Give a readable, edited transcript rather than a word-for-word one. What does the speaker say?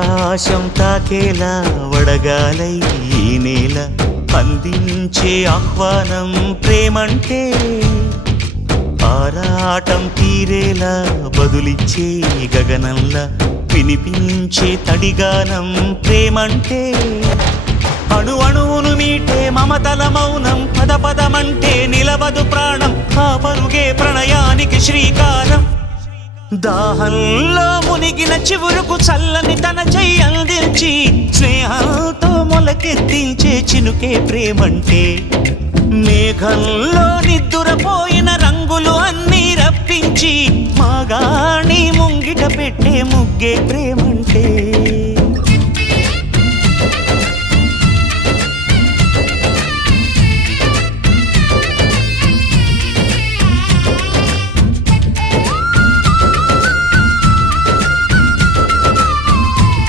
ఆకాశం తాకేలా వడగాలై ఈ నేల అందించే ఆహ్వానం ప్రేమంటే ఆరాటం తీరేలా బదులిచ్చే గగనంలా వినిపించే తడిగానం ప్రేమంటే అణు అణువును మీటే మమతల మౌనం పద పదమంటే నిలవదు ప్రాణం ఆ పరుగే ప్రణయానికి శ్రీకారం దాహంలో మునిగిన చివురుకు చల్లని తన చెయ్యి అందించి స్నేహంతో మొలకెత్తించే చినుకే ప్రేమంటే మేఘంలో నిద్దురపోయిన రంగులు అన్నీ రప్పించి మాగాణి ముంగిట పెట్టే ముగ్గే ప్రేమంటే